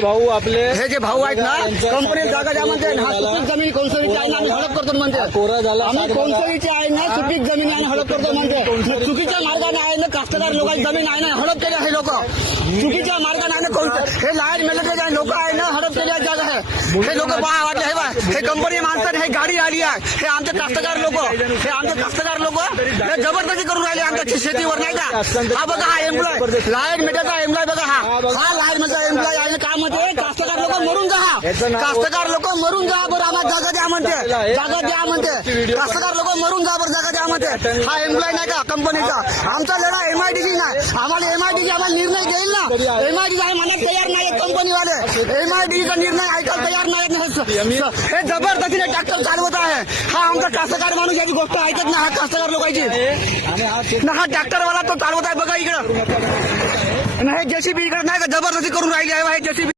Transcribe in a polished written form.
भाऊ आपले हे जे भाऊ आहेत ना कंपनी जागा द्या म्हणते हा सुपीक जमीन कोणसरीची आहे ना आम्ही हडप करतो म्हणते कोरा झाला आम्ही कोणसरीची आहे ना सुपीक जमीन आहे हडप करतो म्हणते मग चुकीच्या मार्गाने आहे ना कास्तकार लोकांची जमीन आहे ना हडप केली आहे लोक चुकीच्या मार्गाने आहे ना हे लाईट मिलिटरी लोक आहे ना हडप केली जागा आहे हे लोक पहा वाटले हे बा हे कंपनी माणसाने हे गाडी आली आहे हे आमचे कास्तकार लोक हे आमचे कास्तकार लोक हे जबरदस्ती करून राहिले आमच्या शेतीवर नाही का हा बघा हा एम्प्लॉय लाईट मीटरचा एम्प्लॉय बघा हा लाईट मीटरचा एम्प्लॉय आहे काय म्हणते कास्तकार लोक मरून जा कास्तकार लोक मरून जा बरं आम्हाला जागा द्या म्हणते जागा द्या म्हणते कास्तकार लोक मरून जा बरं जागा द्या म्हणते हा एम्प्लॉय नाही का कंपनीचा आमचा लढा एमआयडीसी नाही आम्हाला एमआयडीसी आम्हाला निर्णय घेईल ना एमआयडीसी आहे म्हणत तयार नाही कंपनीवाले एमआयडीसीचा निर्णय ऐकायला तयार नाही हे जबरदस्तीने ट्रॅक्टर चालवत आहे हा आमचा कास्तकार माणूस याची गोष्ट ऐकत नाही हा कास्तकार लोकांची ना हा ट्रॅक्टरवाला तो चालवत आहे बघा इकडं हे जेसीबी इकडे नाही का जबरदस्ती करून राहिली आहे हे जेसीबी